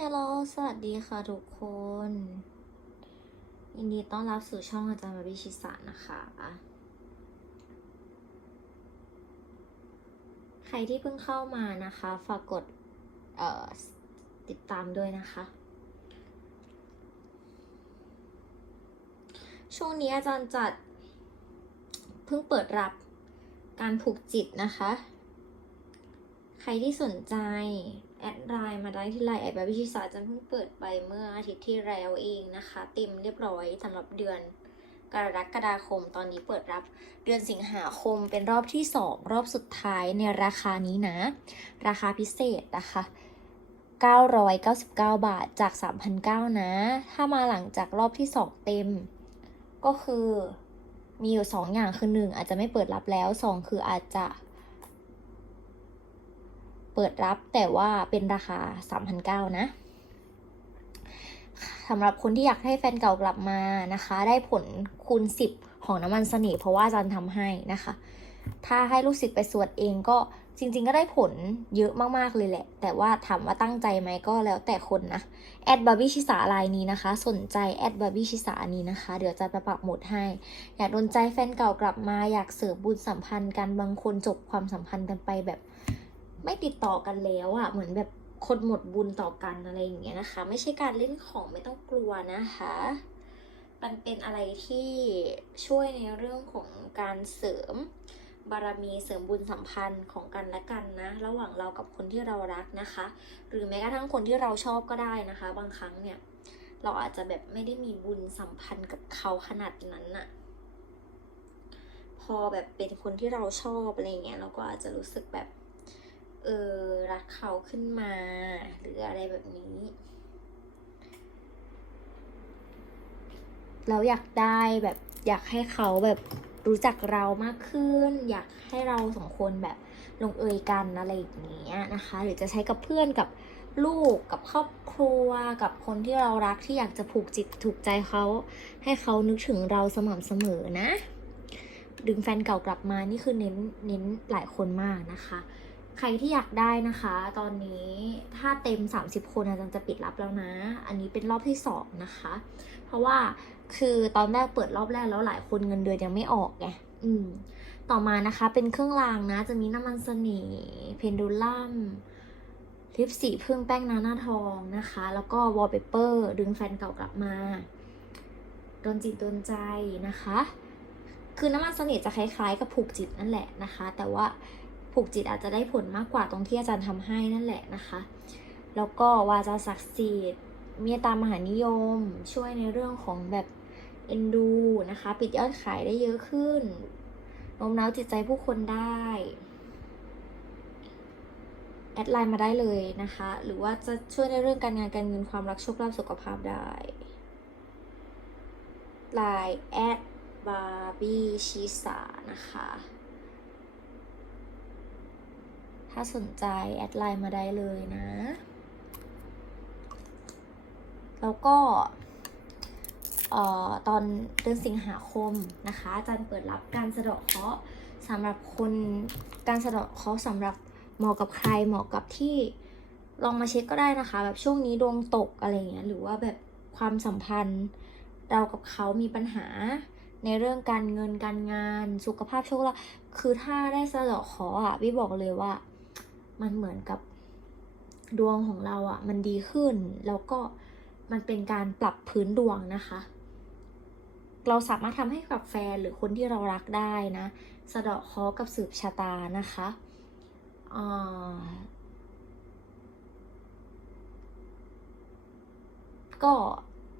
ฮลโลสวัสดีค่ะทุกคน ยินดีต้อนรับสู่ช่องอาจารย์บาบิชิสานะคะ ใครที่เพิ่งเข้ามานะคะ ฝากกดเอ่อติดตามด้วยนะคะ ช่วงนี้อาจารย์จัด เพิ่งเปิดรับการผูกจิตนะคะ ใครที่สนใจ แอดไลน์มาได้ที่ไลน์แอดแบบวิชิสาจันเพิ่งเปิดไปเมื่ออาทิตย์ที่แล้วเองนะคะ เต็มเรียบร้อยสำหรับเดือนกรกฎาคมตอนนี้เปิดรับเดือนสิงหาคมเป็นรอบที่สองรอบสุดท้ายในราคานี้นะ ราคาพิเศษนะคะ 999 บาทจาก3,900นะ ถ้ามาหลังจากรอบที่ 2 เต็ม ก็คือมีอยู่ 2 อย่างคือ 1 อาจจะไม่เปิดรับแล้ว 2 คืออาจจะ เปิดรับแต่ว่าเป็นราคา 3,900 นะสำหรับคนที่อยากให้แฟนเก่ากลับมานะคะ ได้ผลคูณ 10 ของน้ำมันเสนิทเพราะว่าจารย์ทำให้นะคะ ถ้าให้ลูกศิษย์ไปสวดเองก็จริง ๆ ก็ได้ผลเยอะมากๆเลยแหละ แต่ว่าถามว่าตั้งใจไหมก็แล้วแต่คนนะแอดบาร์บี้ชิสาลายนี้นะคะ สนใจแอดบาร์บี้ชิสานี้นะคะ เดี๋ยวจะไปปักหมดให้ อยากโดนใจแฟนเก่ากลับมาอยากเสริมบุญสัมพันธ์กันบางคนจบความสัมพันธ์กันไปแบบ ไม่ติดต่อกันแล้วอะ่ะเหมือนแบบคนหมดบุญต่อกันอะไรอย่างเงี้ยนะคะ ไม่ใช่การเล่นของไม่ต้องกลัวนะคะ มันเป็นอะไรที่ช่วยในเรื่องของการเสริมบารมีเสริมบุญสัมพันธ์ของกันและกันนะ ระหว่างเรากับคนที่เรารักนะคะ หรือแม้กระทั่งคนที่เราชอบก็ได้นะคะ บางครั้งเนี่ย เราอาจจะแบบไม่ได้มีบุญสัมพันธ์กับเขาขนาดนั้นน่ะพอแบบเป็นคนที่เราชอบอะไรเงี้ยเราก็อาจจะรู้สึกแบบ เออรักเขาขึ้นมา หรืออะไรแบบนี้ เราอยากได้แบบอยากให้เขาแบบรู้จักเรามากขึ้น อยากให้เราสองคนแบบลงเอยกันอะไรอย่างเงี้ยนะคะ หรือจะใช้กับเพื่อนกับลูกกับครอบครัวกับคนที่เรารักที่อยากจะผูกจิตถูกใจเขา ให้เขานึกถึงเราสม่ำเสมอนะ ดึงแฟนเก่ากลับมานี่คือเน้นเน้นหลายคนมากนะคะ ใครที่อยากได้นะคะ ตอนนี้ถ้าเต็ม 30 คนอาจารย์จะปิดรับแล้วนะ อันนี้เป็นรอบที่2นะคะ เพราะว่าคือตอนแรกเปิดรอบแรกแล้วหลายคนเงินเดือนยังไม่ออกไงอืม ต่อมานะคะเป็นเครื่องรางนะ จะมีน้ำมันสนิเพนดูลัมลิปสีพึ่งแป้งนาหน้าทองนะคะ แล้วก็วอลเปเปอร์ดึงแฟนเก่ากลับมาโดนจิตโดนใจนะคะ คือน้ำมันสน่ห์จะคล้ายๆกับผูกจิตนั่นแหละนะคะ แต่ว่า ผูกจิตอาจจะได้ผลมากกว่าตรงที่อาจารย์ทำให้นั่นแหละนะคะ แล้วก็วาจาศักดิ์สิทธิ์เมตตามหานิยม ช่วยในเรื่องของแบบเอ็นดูนะคะ ปิดยอดขายได้เยอะขึ้นโน้มน้าวจิตใจผู้คนได้ แอดไลน์มาได้เลยนะคะ หรือว่าจะช่วยในเรื่องการงานการเงินความรักโชคลาภสุขภาพได้ไลน์แอดบาร์บี้ชิสานะคะ ถ้าสนใจแอดไลน์มาได้เลยนะ แล้วก็เออตอนเดือนสิงหาคมนะคะอาจารย์เปิดรับการสะเดาะเคราะห์สำหรับคนการสะเดาะเคราะห์สำหรับเหมาะกับใครเหมาะกับที่ลองมาเช็คก็ได้นะคะ แบบช่วงนี้ดวงตกอะไรเงี้ยหรือว่าแบบความสัมพันธ์เรากับเขามีปัญหาในเรื่องการเงินการงานสุขภาพโชคลาภคือถ้าได้สะเดาะเคาะอะพี่บอกเลยว่า มันเหมือนกับดวงของเราอะ มันดีขึ้น แล้วก็มันเป็นการปรับพื้นดวงนะคะ เราสามารถทำให้กับแฟนหรือคนที่เรารักได้นะสะเดาะเคาะกับสืบชะตานะคะก็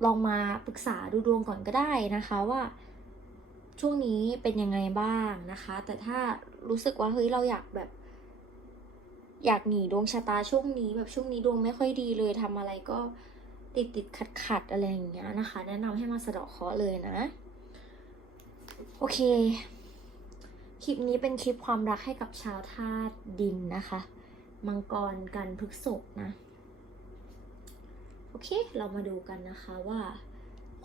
ลองมาปรึกษาดูดวงก่อนก็ได้นะคะว่าช่วงนี้เป็นยังไงบ้างนะคะ แต่ถ้ารู้สึกว่าเฮ้ยเราอยากแบบ อยากหนีดวงชะตาช่วงนี้ แบบช่วงนี้ดวงไม่ค่อยดีเลยทำอะไรก็ติดติดขัดขัดอะไรอย่างเงี้ยนะคะ แนะนำให้มาสะเดาะเคราะห์เลยนะ โอเค คลิปนี้เป็นคลิปความรักให้กับชาวธาตุดินนะคะ มังกรกันพฤกษกนะ โอเค เรามาดูกันนะคะว่า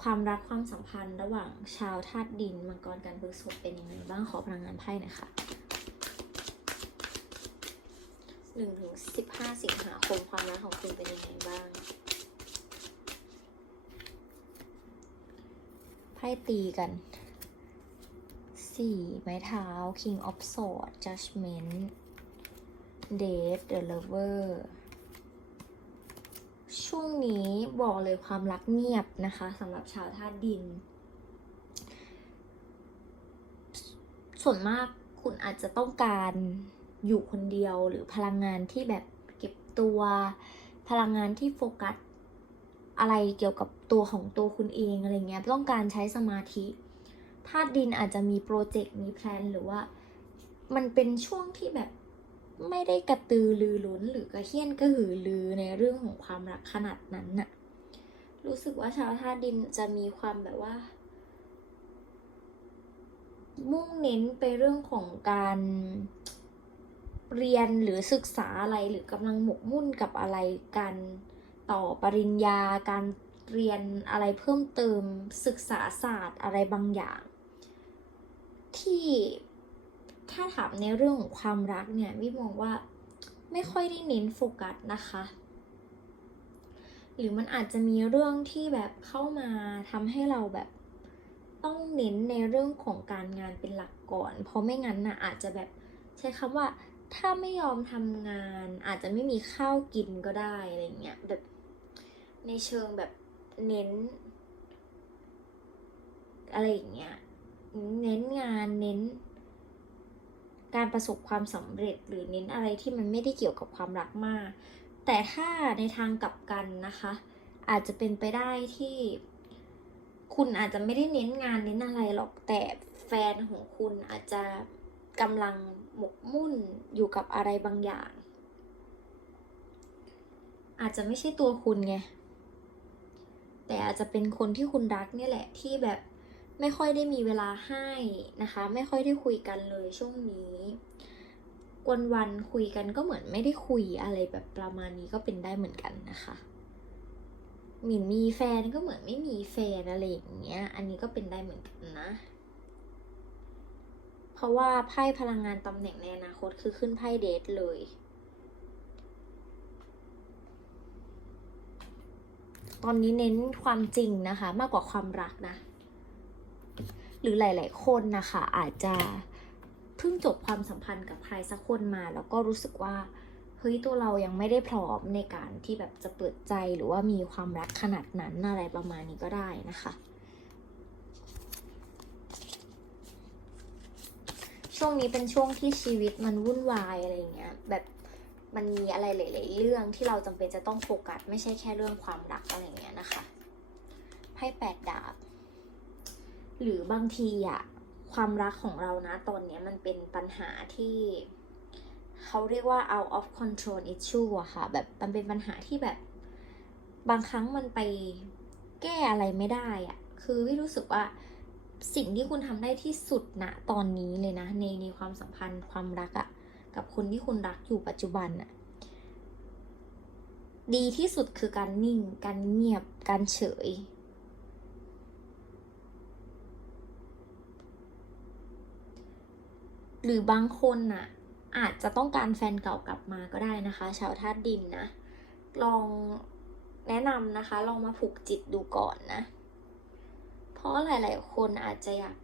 ความรักความสัมพันธ์ระหว่างชาวธาตุดิน มังกรกันพฤกษกเป็นยังไงบ้างขอพลังงานไพ่หน่อยค่ะ หนึ่งถึงสิบห้าสิงหาคมความรักของคุณเป็นยังไงบ้างไพ่ตีกันสี่ไม้เท้า King of Swords Judgment Death The Lover ช่วงนี้บอกเลยความรักเงียบนะคะสำหรับชาวธาตุดิน ส่วนมากคุณอาจจะต้องการ อยู่คนเดียวหรือพลังงานที่แบบเก็บตัว พลังงานที่โฟกัสอะไรเกี่ยวกับตัวของตัวคุณเองอะไรเงี้ยต้องการใช้สมาธิธาตุดินอาจจะมีโปรเจกต์มีแพลนหรือว่า มันเป็นช่วงที่แบบไม่ได้กระตือรือร้นหรือกระเฮี้ยนกระหือรือในเรื่องของความรักขนาดนั้นน่ะรู้สึกว่าชาวธาตุดินจะมีความแบบว่า มุ่งเน้นไปเรื่องของการ เรียนหรือศึกษาอะไรหรือกำลังหมกมุ่นกับอะไรการต่อปริญญา การเรียนอะไรเพิ่มเติมศึกษาศาสตร์อะไรบางอย่าง ที่ถ้าถามในเรื่องของความรักเนี่ยวิมองว่าไม่ค่อยได้เน้นโฟกัสนะคะ หรือมันอาจจะมีเรื่องที่แบบเข้ามาทำให้เราแบบต้องเน้นในเรื่องของการงานเป็นหลักก่อน เพราะไม่งั้นน่ะอาจจะแบบใช้คำว่า ถ้าไม่ยอมทำงาน อาจจะไม่มีข้าวกินก็ได้อะไรเงี้ยแบบในเชิงแบบเน้น อะไรอย่างเงี้ยเน้นงานเน้น การประสบความสำเร็จหรือเน้นอะไรที่มันไม่ได้เกี่ยวกับความรักมาก แต่ถ้าในทางกลับกันนะคะ อาจจะเป็นไปได้ที่ คุณอาจจะไม่ได้เน้นงานเน้นอะไรหรอกแต่แฟนของคุณอาจจะ กำลังหมกมุ่นอยู่กับอะไรบางอย่าง อาจจะไม่ใช่ตัวคุณไง แต่อาจจะเป็นคนที่คุณรักเนี่ยแหละที่แบบไม่ค่อยได้มีเวลาให้นะคะ ไม่ค่อยได้คุยกันเลยช่วงนี้วันวันคุยกันก็เหมือนไม่ได้คุยอะไรแบบประมาณนี้ก็เป็นได้เหมือนกันนะคะหมิ่นมีแฟนก็เหมือนไม่มีแฟนอะไรอย่างเงี้ย อันนี้ก็เป็นได้เหมือนกันนะ ราะว่าไพ่พลังงานตำแหน่งในอนาคตคือขึ้นไพ่เดทเลย ตอนนี้เน้นความจริงนะคะ มากกว่าความรักนะ หรือหลาย ๆ คนนะคะ อาจจะเพิ่งจบความสัมพันธ์กับใครสักคนมา แล้วก็รู้สึกว่าเฮ้ยตัวเรายังไม่ได้พร้อมในการที่แบบจะเปิดใจหรือว่ามีความรักขนาดนั้นอะไรประมาณนี้ก็ได้นะคะ ช่วงนี้เป็นช่วงที่ชีวิตมันวุ่นวายอะไรเงี้ยแบบมันมีอะไรหลาย ๆ เรื่องที่เราจำเป็นจะต้องโฟกัสไม่ใช่แค่เรื่องความรักอะไรเงี้ยนะคะไพ่แปดดาบ หรือบางทีอะความรักของเรานะตอนนี้มันเป็นปัญหาที่เขาเรียกว่า out of control issue อะค่ะ แบบมันเป็นปัญหาที่แบบ บางครั้งมันไปแก้อะไรไม่ได้อะคือวิรู้สึกว่า สิ่งที่คุณทำได้ที่สุดณตอนนี้เลยนะ ในในความสัมพันธ์ความรักอะกับคนที่คุณรักอยู่ปัจจุบันอะดีที่สุดคือการนิ่ง การเงียบ การเฉย หรือบางคนน่ะ อาจจะต้องการแฟนเก่ากลับมาก็ได้นะคะ ชาวธาตุดินนะ ลองแนะนำนะคะ ลองมาผูกจิตดูก่อนนะ เพราะหลาย ๆ คนอาจจะอยาก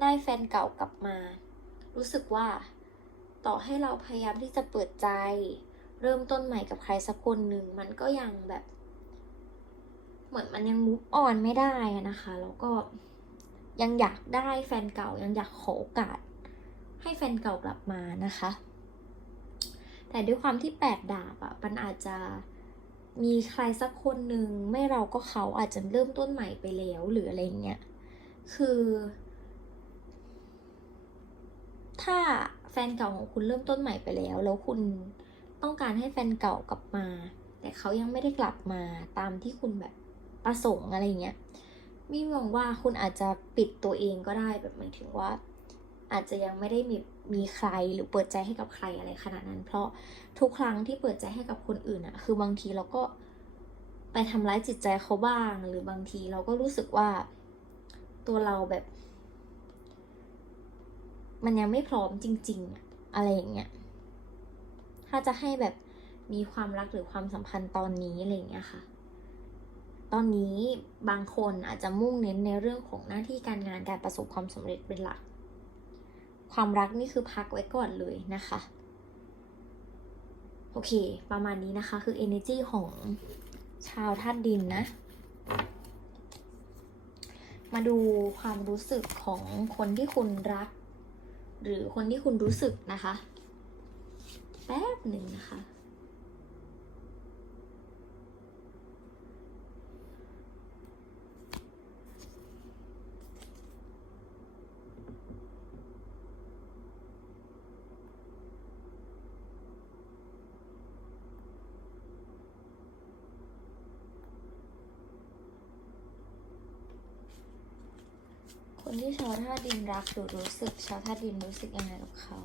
ได้แฟนเก่ากลับมา รู้สึกว่า ต่อให้เราพยายามที่จะเปิดใจ เริ่มต้นใหม่กับใครสักคนหนึ่งมันก็ยังแบบ เหมือนมันยังมูฟออนไม่ได้นะคะ แล้วก็ยังอยากได้แฟนเก่ายังอยากขอโอกาส ให้แฟนเก่ากลับมานะคะ แต่ด้วยความที่แปดดาบอะมันอาจจะ มีใครสักคนหนึ่งไม่เราก็เขาอาจจะเริ่มต้นใหม่ไปแล้วหรืออะไรเงี้ย คือ ถ้าแฟนเก่าของคุณเริ่มต้นใหม่ไปแล้ว แล้วคุณต้องการให้แฟนเก่ากลับมา แต่เขายังไม่ได้กลับมาตามที่คุณแบบประสงค์อะไรเงี้ยมีมองว่าคุณอาจจะปิดตัวเองก็ได้แบบหมายถึงว่า อาจจะยังไม่ได้มี มีใครหรือเปิดใจให้กับใครอะไรขนาดนั้น เพราะทุกครั้งที่เปิดใจให้กับคนอื่นอะคือบางทีเราก็ไปทำร้ายจิตใจเขาบ้าง หรือบางทีเราก็รู้สึกว่าตัวเราแบบ มันยังไม่พร้อมจริง ๆ อะอะไรอย่างเงี้ยถ้าจะให้แบบมีความรักหรือความสัมพันธ์ตอนนี้อะไรอย่างเงี้ยค่ะ ตอนนี้บางคนอาจจะมุ่งเน้นในเรื่องของหน้าที่การงานการประสบความสำเร็จเป็นหลัก ความรักนี่คือพักไว้ก่อนเลยนะคะ โอเค ประมาณนี้นะคะ คือ energy ของชาวธาตุดินนะ มาดูความรู้สึกของคนที่คุณรัก หรือคนที่คุณรู้สึกนะคะ แป๊บหนึ่งนะคะ ที่ชาวธาตุดินรักหรือรู้สึกชาวธาตุดินรู้สึกยังไงกับเขา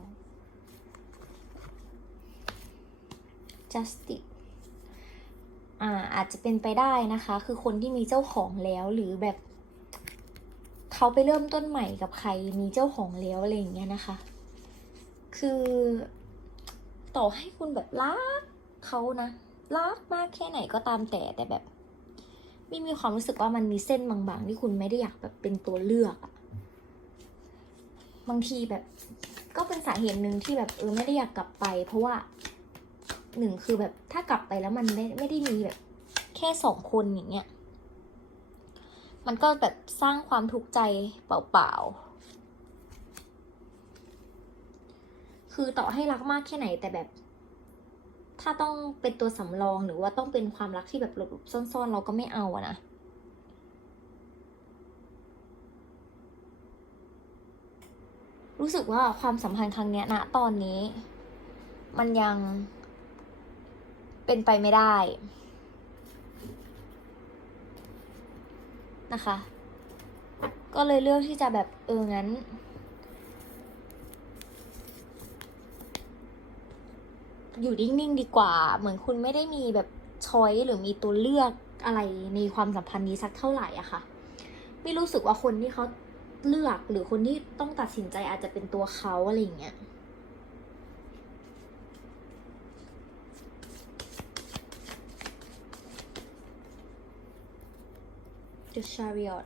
justice อ่าอาจจะเป็นไปได้นะคะ คือคนที่มีเจ้าของแล้วหรือแบบเขาไปเริ่มต้นใหม่กับใครมีเจ้าของแล้วอะไรอย่างเงี้ยนะคะ คือต่อให้คุณแบบรักเขานะรักมากแค่ไหนก็ตามแต่แต่แบบไม่มีความรู้สึกว่ามันมีเส้นบางๆ ที่คุณไม่ได้อยากแบบเป็นตัวเลือกอะ บางทีแบบ ก็เป็นสาเหตุหนึ่งที่แบบเออไม่ได้อยากกลับไป เพราะว่าหนึ่งคือแบบถ้ากลับไปแล้วมันไม่ไม่ได้มีแบบ แค่สองคนอย่างเงี้ยมันก็แบบสร้างความทุกข์ใจเปล่าๆ คือต่อให้รักมากแค่ไหนแต่แบบ ถ้าต้องเป็นตัวสำรองหรือว่าต้องเป็นความรักที่แบบหลบๆซ่อนๆ เราก็ไม่เอาอะนะ รู้สึกว่าความสัมพันธ์ครั้งเนี้ยณตอนนี้ มันยังเป็นไปไม่ได้ นะคะ ก็เลยเลือกที่จะแบบเอองั้น อยู่นิ่งๆดีกว่า เหมือนคุณไม่ได้มีแบบช้อยหรือมีตัวเลือกอะไรในความสัมพันธ์นี้สักเท่าไหร่อะค่ะ ไม่รู้สึกว่าคนที่เขา เลือกหรือคนที่ต้องตัดสินใจอาจจะเป็นตัวเขาอะไรอย่างเงี้ย The Chariot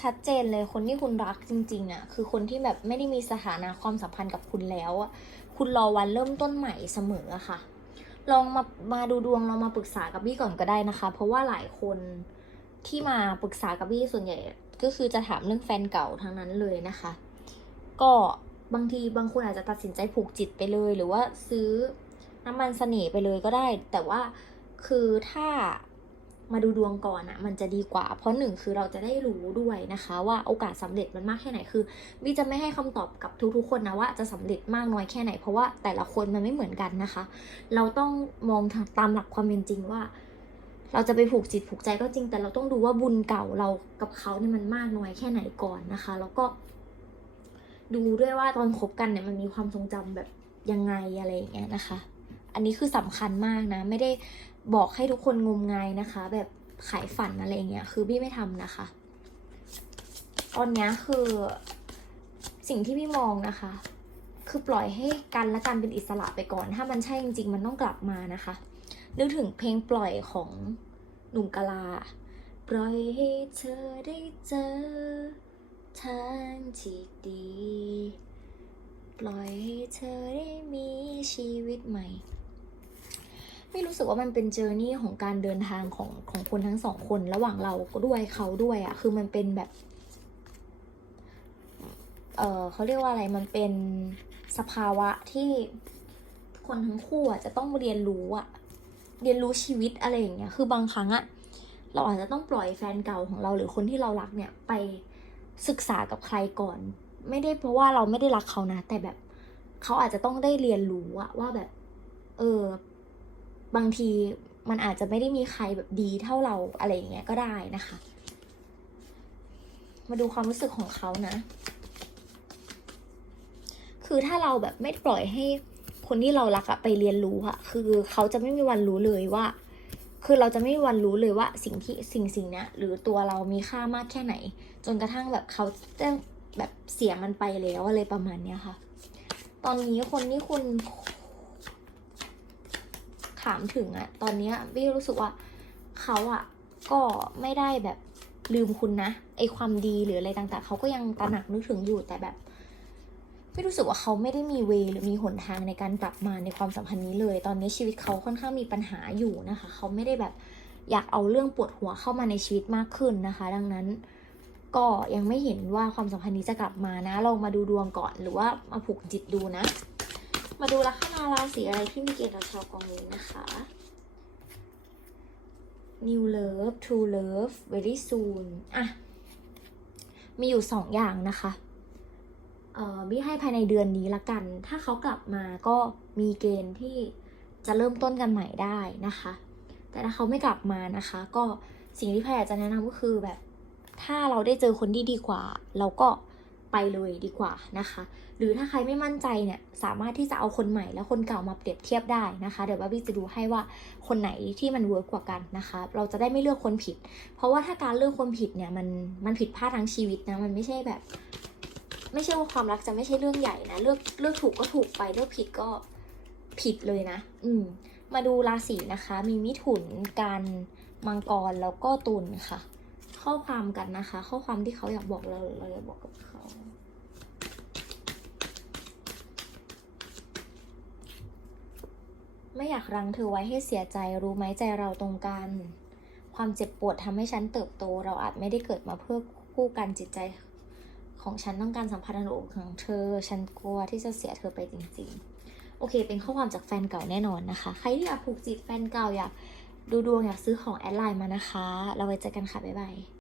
ชัดเจนเลยคนที่คุณรักจริงๆอะ่ะคือคนที่แบบไม่ได้มีสถานะความสัมพันธ์กับคุณแล้วอะคุณรอวันเริ่มต้นใหม่เสมออะค่ะ ลองมามาดูดวงลองมาปรึกษากับบี้ก่อนก็ได้นะคะ เพราะว่าหลายคนที่มาปรึกษากับบี้ส่วนใหญ่ก็คือจะถามเรื่องแฟนเก่าทั้งนั้นเลยนะคะ ก็บางทีบางคนอาจจะตัดสินใจผูกจิตไปเลย หรือว่าซื้อน้ำมันเสน่ห์ไปเลยก็ได้ แต่ว่าคือถ้า มาดูดวงก่อนอะมันจะดีกว่า เพราะหนึ่งคือเราจะได้รู้ด้วยนะคะ ว่าโอกาสสำเร็จมันมากแค่ไหนคือบี้จะไม่ให้คำตอบกับทุกๆคนนะว่าจะสำเร็จมากน้อยแค่ไหน เพราะว่าแต่ละคนมันไม่เหมือนกันนะคะ เราต้องมองตามหลักความเป็นจริงว่า เราจะไปผูกจิตผูกใจก็จริง แต่เราต้องดูว่าบุญเก่าเรากับเขาเนี่ยมันมากน้อยแค่ไหนก่อนนะคะ แล้วก็ ดูด้วยว่าตอนคบกันเนี่ยมันมีความทรงจำแบบยังไงอะไรอย่างเงี้ยนะคะ อันนี้คือสำคัญมากนะ ไม่ได้ บอกให้ทุกคนงมงายนะคะ แบบขายฝันอะไรเงี้ยคือพี่ไม่ทำนะคะ ตอนนี้คือสิ่งที่พี่มองนะคะ คือปล่อยให้กันและกันเป็นอิสระไปก่อน ถ้ามันใช่จริง ๆ มันต้องกลับมานะคะนึกถึงเพลงปล่อยของหนุ่มกะลา ปล่อยให้เธอได้เจอทางที่ดี ปล่อยให้เธอได้มีชีวิตใหม่ ไม่รู้สึกว่ามันเป็นเจอร์นี่ของการเดินทางของของคนทั้งสองคนระหว่างเราด้วยเขาด้วยอะ่ะคือมันเป็นแบบ เออเขาเรียกว่าอะไรมันเป็นสภาวะที่คนทั้งคู่อะจะต้องเรียนรู้อะเรียนรู้ชีวิตอะไรอย่างเงี้ยคือบางครั้งอะเราอาจจะต้องปล่อยแฟนเก่าของเราหรือคนที่เรารักเนี่ยไปศึกษากับใครก่อน ไม่ได้เพราะว่าเราไม่ได้รักเขานะ แต่แบบเขาอาจจะต้องได้เรียนรู้อะว่าแบบ เออ บางทีมันอาจจะไม่ได้มีใครแบบดีเท่าเราอะไรอย่างเงี้ยก็ได้นะคะ มาดูความรู้สึกของเขานะ คือถ้าเราแบบไม่ปล่อยให้คนที่เรารักอะไปเรียนรู้อะคือเขาจะไม่มีวันรู้เลยว่า คือเราจะไม่มีวันรู้เลยว่าสิ่งที่สิ่งสิ่งเนี้ยหรือตัวเรามีค่ามากแค่ไหน จนกระทั่งแบบเขาจะแบบเสียมันไปแล้วอะไรประมาณเนี้ยค่ะ ตอนนี้คนที่คุณ ถามถึงอะตอนเนี้ยบี้รู้สึกว่าเขาอะก็ไม่ได้แบบลืมคุณนะไอความดีหรืออะไรต่างๆเขาก็ยังตระหนักนึกถึงอยู่แต่แบบไม่รู้สึกว่าเขาไม่ได้มีเวย์หรือมีหนทางในการกลับมาในความสัมพันธ์นี้เลย ตอนนี้ชีวิตเขาค่อนข้างมีปัญหาอยู่นะคะ เขาไม่ได้แบบอยากเอาเรื่องปวดหัวเข้ามาในชีวิตมากขึ้นนะคะ ดังนั้นก็ยังไม่เห็นว่าความสัมพันธ์นี้จะกลับมานะลองมาดูดวงก่อน หรือว่ามาผูกจิตดูนะ มาดูลัคนาราศีอะไรที่มีเกณฑ์ต่อชาวกองนี้นะคะ New Love True Love Very Soon อะ มีอยู่สองอย่างนะคะเอ่อบี้ให้ภายในเดือนนี้ละกัน ถ้าเขากลับมาก็มีเกณฑ์ที่จะเริ่มต้นกันใหม่ได้นะคะ แต่ถ้าเขาไม่กลับมานะคะ ก็สิ่งที่พายอยากจะแนะนำก็คือแบบ ถ้าเราได้เจอคนที่ดีกว่า เราก็ ไปเลยดีกว่านะคะ หรือถ้าใครไม่มั่นใจเนี่ยสามารถที่จะเอาคนใหม่และคนเก่ามาเปรียบเทียบได้นะคะ เดี๋ยวว่าบี้จะดูให้ว่าคนไหนที่มันเวิร์กกว่ากันนะคะ เราจะได้ไม่เลือกคนผิด เพราะว่าถ้าการเลือกคนผิดเนี่ยมันมันผิดพลาดทั้งชีวิตนะมันไม่ใช่แบบ ไม่ใช่ว่าความรักจะไม่ใช่เรื่องใหญ่นะเลือกเลือกถูกก็ถูกไปเลือกผิดก็ผิดเลยนะ อืม มาดูราศีนะคะ มีมิถุนกันมังกรแล้วก็ตุลค่ะ ข้อความกันนะคะ ข้อความที่เขาอยากบอกเราเราอยากบอกกับเขาไม่อยากรั้งเธอไว้ให้เสียใจรู้ไหมใจเราตรงกัน ความเจ็บปวดทำให้ฉันเติบโต เราอาจไม่ได้เกิดมาเพื่อคู่กันจิตใจ ของฉันต้องการสัมพันธ์อันอบของเธอ ฉันกลัวที่จะเสียเธอไปจริง ๆ โอเค เป็นข้อความจากแฟนเก่าแน่นอนนะคะ ใครที่อยากผูกจิตแฟนเก่าอยากดูดวงอยากซื้อของแอดไลน์มานะคะ เราไว้เจอกันค่ะ บ๊ายบาย